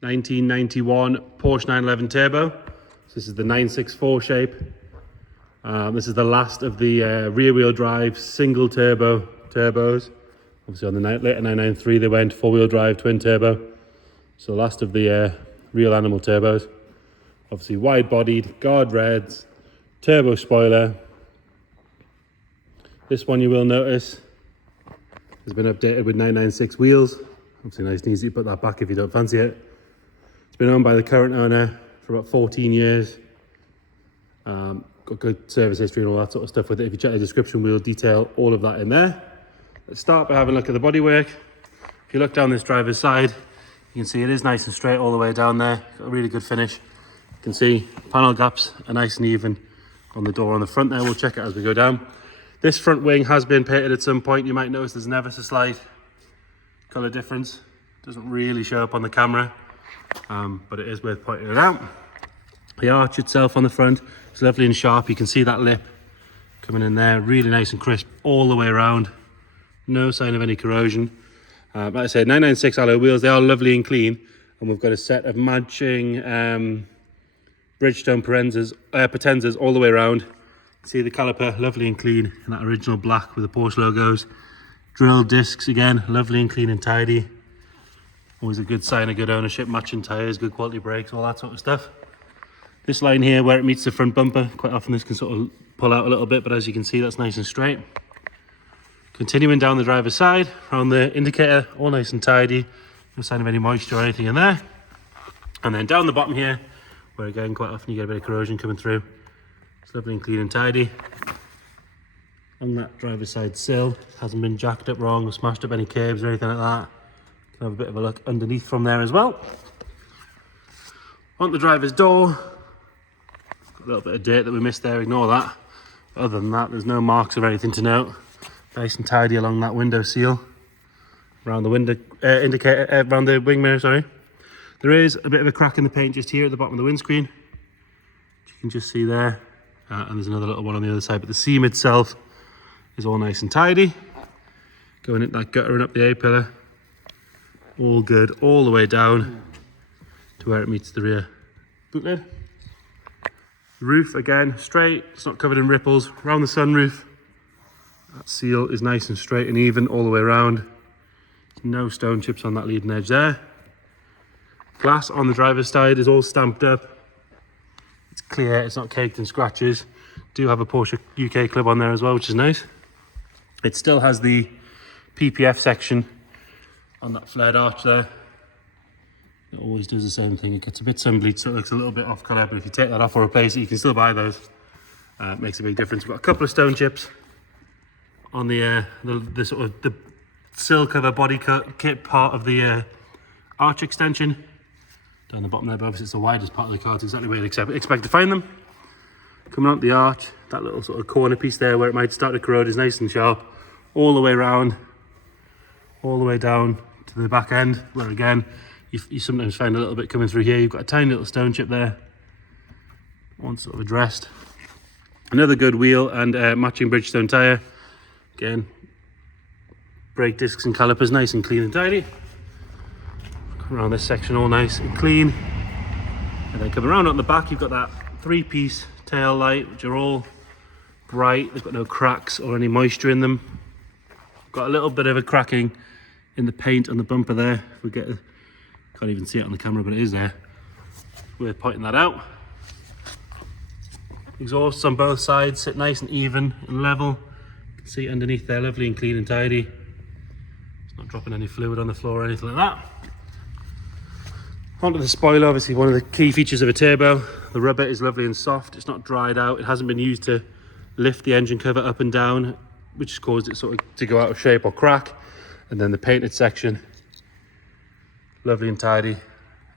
1991 Porsche 911 Turbo. So this is the 964 shape. This is the last of the rear-wheel drive single turbo turbos. Obviously on the later 993 they went four-wheel drive twin turbo. So last of the real animal turbos. Obviously wide-bodied, guard reds, turbo spoiler. This one you will notice has been updated with 996 wheels. Obviously nice and easy to put that back if you don't fancy it. It's been owned by the current owner for about 14 years. Got good service history and all that sort of stuff with it. If you check the description, we'll detail all of that in there. Let's start by having a look at the bodywork. If you look down this driver's side, you can see it is nice and straight all the way down there. Got a really good finish. You can see panel gaps are nice and even on the door on the front there. We'll check it as we go down. This front wing has been painted at some point. You might notice there's never so slight colour difference. Doesn't really show up on the camera, but it is worth pointing it out. The arch itself on the front is lovely and sharp. You can see that lip coming in there, really nice and crisp all the way around. No sign of any corrosion. Like I said, 996 alloy wheels, they are lovely and clean. And we've got a set of matching Bridgestone Potenzas all the way around. See the caliper, lovely and clean in that original black with the Porsche logos. Drilled discs again, lovely and clean and tidy. Always a good sign of good ownership, matching tyres, good quality brakes, all that sort of stuff. This line here where it meets the front bumper, quite often this can sort of pull out a little bit, but as you can see that's nice and straight. Continuing down the driver's side, around the indicator, all nice and tidy. No sign of any moisture or anything in there. And then down the bottom here, where again quite often you get a bit of corrosion coming through. It's lovely and clean and tidy. On that driver's side sill, hasn't been jacked up wrong or smashed up any curbs or anything like that. Can have a bit of a look underneath from there as well. On the driver's door, got a little bit of dirt that we missed there, ignore that. But other than that, there's no marks or anything to note. Nice and tidy along that window seal. Around the window indicator, around the wing mirror, sorry. There is a bit of a crack in the paint just here at the bottom of the windscreen, which you can just see there. And there's another little one on the other side, but the seam itself is all nice and tidy. Going into that gutter and up the A-pillar. All good, all the way down to where it meets the rear boot lid. The roof, again, straight, it's not covered in ripples. Around the sunroof, that seal is nice and straight and even all the way around. No stone chips on that leading edge there. Glass on the driver's side is all stamped up. It's clear, it's not caked in scratches. Do have a Porsche UK club on there as well, which is nice. It still has the PPF section on that flared arch there. It always does the same thing. It gets a bit sun-bleached, so it looks a little bit off colour, but if you take that off or replace it, you can still buy those. It makes a big difference. We've got a couple of stone chips on the sort of the sill cover body kit part of the arch extension. Down the bottom there, but obviously it's the widest part of the car. It's exactly where you'd expect to find them. Coming onto the arch, that little sort of corner piece there where it might start to corrode is nice and sharp. All the way around, all the way down to the back end, where again, you sometimes find a little bit coming through here. You've got a tiny little stone chip there. One sort of addressed. Another good wheel and matching Bridgestone tyre. Again, brake discs and calipers nice and clean and tidy. Around this section all nice and clean, and then coming around on the back you've got that three-piece tail light, which are all bright. They've got no cracks or any moisture in them. Got a little bit of a cracking in the paint on the bumper there. If we can't even see it on the camera, but it is there. We're pointing that out. Exhausts on both sides sit nice and even and level. You can see underneath there, lovely and clean and tidy. It's not dropping any fluid on the floor or anything like that. Onto the spoiler, obviously one of the key features of a turbo. The rubber is lovely and soft, it's not dried out, it hasn't been used to lift the engine cover up and down, which has caused it sort of to go out of shape or crack. And then the painted section, lovely and tidy.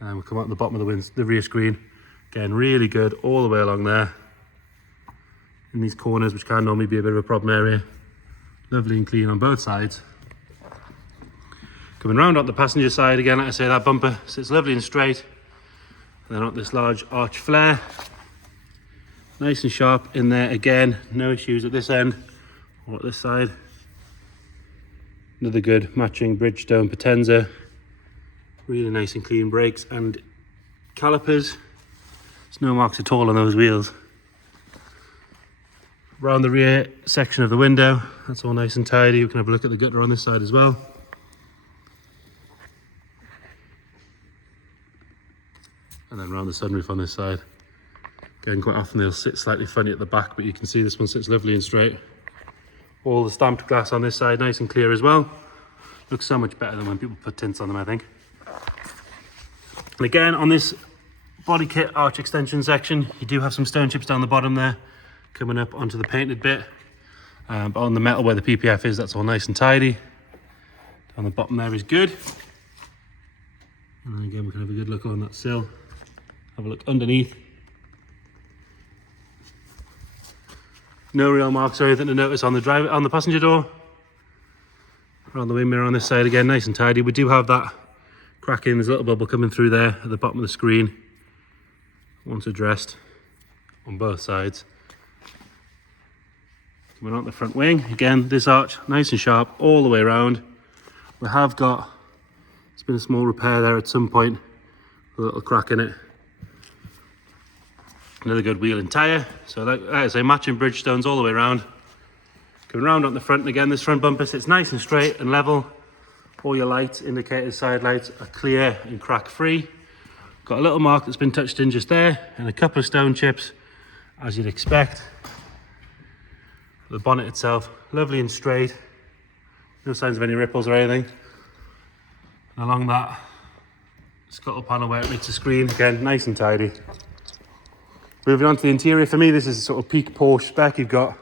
And we'll come out the bottom of the rear screen. Again, really good all the way along there. In these corners, which can normally be a bit of a problem area. Lovely and clean on both sides. Coming round on the passenger side again, like I say, that bumper sits lovely and straight. And then on this large arch flare. Nice and sharp in there again, no issues at this end or at this side. Another good matching Bridgestone Potenza. Really nice and clean brakes and calipers. There's no marks at all on those wheels. Around the rear section of the window, that's all nice and tidy. We can have a look at the gutter on this side as well. And then around the sunroof on this side. Again, quite often they'll sit slightly funny at the back, but you can see this one sits lovely and straight. All the stamped glass on this side, nice and clear as well. Looks so much better than when people put tints on them, I think. And again, on this body kit arch extension section, you do have some stone chips down the bottom there, coming up onto the painted bit. But on the metal where the PPF is, that's all nice and tidy. Down the bottom there is good. And then again, we can have a good look on that sill. Have a look underneath. No real marks or anything to notice on the passenger door. Around the wing mirror on this side, again, nice and tidy. We do have that cracking, there's a little bubble coming through there at the bottom of the screen. Once addressed on both sides. Coming out the front wing, again, this arch, nice and sharp all the way around. We have got, it's been a small repair there at some point, a little crack in it. Another good wheel and tyre. So like I say, matching Bridgestones all the way around. Coming around on the front, and again, this front bumper sits nice and straight and level. All your lights, indicators, side lights are clear and crack free. Got a little mark that's been touched in just there, and a couple of stone chips, as you'd expect. The bonnet itself, lovely and straight. No signs of any ripples or anything. And along that scuttle panel where it meets the screen, again, nice and tidy. Moving on to the interior, for me, this is a sort of peak Porsche spec. You've got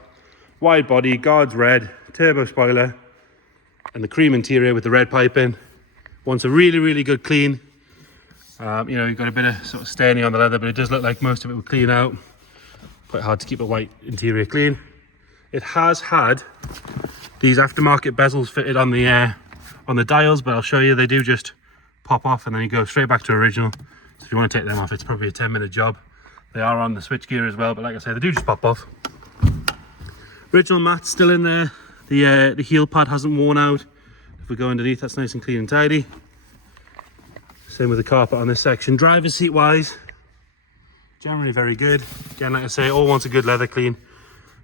wide body, guards red, turbo spoiler, and the cream interior with the red piping. Wants a really, really good clean. You know, you've got a bit of sort of staining on the leather, but it does look like most of it will clean out. Quite hard to keep a white interior clean. It has had these aftermarket bezels fitted on the dials, but I'll show you, they do just pop off and then you go straight back to original. So if you want to take them off, it's probably a 10-minute job. They are on the switchgear as well, but like I say, they do just pop off. Original mat's still in there. The heel pad hasn't worn out. If we go underneath, that's nice and clean and tidy. Same with the carpet on this section. Driver's seat wise, generally very good. Again, like I say, all wants a good leather clean.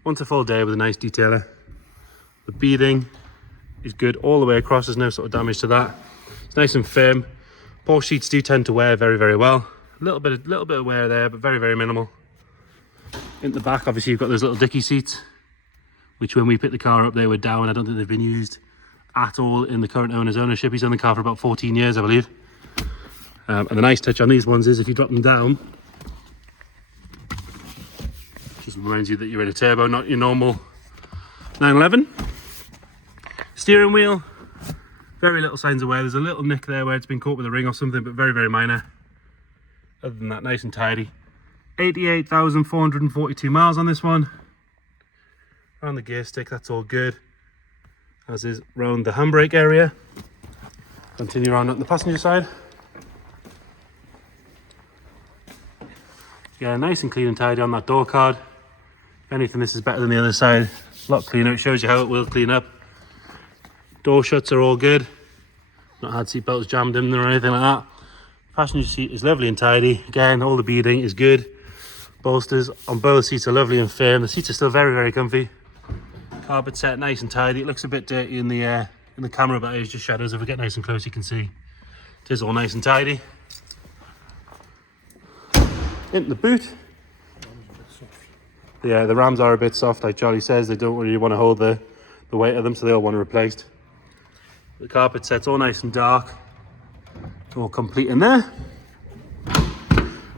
Wants a full day with a nice detailer. The beading is good all the way across. There's no sort of damage to that. It's nice and firm. Porsche seats do tend to wear very, very well. A little bit of wear there, but very, very minimal. In the back, obviously, you've got those little dicky seats, which when we picked the car up, they were down. I don't think they've been used at all in the current owner's ownership. He's owned the car for about 14 years, I believe. And the nice touch on these ones is if you drop them down, just reminds you that you're in a turbo, not your normal 911. Steering wheel, very little signs of wear. There's a little nick there where it's been caught with a ring or something, but very, very minor. Other than that, nice and tidy. 88,442 miles on this one. Around the gear stick, that's all good. As is around the handbrake area. Continue on the passenger side. Yeah, nice and clean and tidy on that door card. If anything, this is better than the other side. A lot cleaner. It shows you how it will clean up. Door shuts are all good. Not had seat belts jammed in there or anything like that. Passenger seat is lovely and tidy. Again, all the beading is good. Bolsters on both seats are lovely and firm. The seats are still very, very comfy. Carpet set nice and tidy. It looks a bit dirty in the camera, but it's just shadows. If we get nice and close, you can see it is all nice and tidy. Into the boot. Yeah, the rams are a bit soft, like Charlie says. They don't really want to hold the weight of them, so they all want replaced. The carpet set's all nice and dark. All complete in there.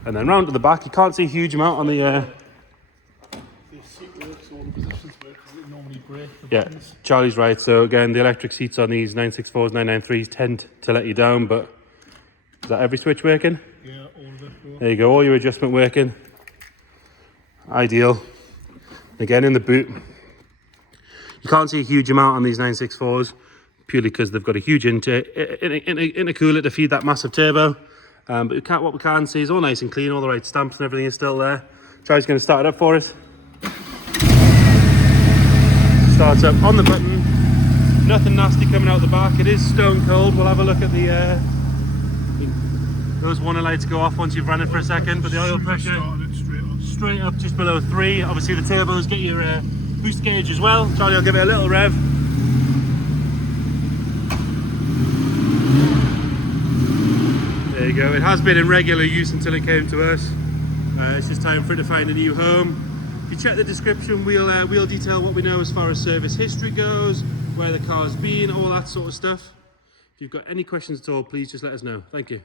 And then round to the back, you can't see a huge amount on the seat works, all the positions work, because it normally break the yeah, buttons. Charlie's right. So again, the electric seats on these 964s, 993s tend to let you down, but is that every switch working? Yeah, all of it. There you go, all your adjustment working. Ideal. Again, in the boot, you can't see a huge amount on these 964s, purely because they've got a huge intercooler to feed that massive turbo. But what we can see is all nice and clean, all the right stamps and everything is still there. Charlie's going to start it up for us. Starts up on the button. Nothing nasty coming out the back. It is stone cold. We'll have a look at the Those warning lights go off once you've run it for a second, but the oil pressure Started it straight up just below 3. Obviously the turbos get your boost gauge as well. Charlie will give it a little rev. There you go. It has been in regular use until it came to us. It's just time for it to find a new home. If you check the description, we'll detail what we know as far as service history goes, where the car's been, all that sort of stuff. If you've got any questions at all, please just let us know. Thank you.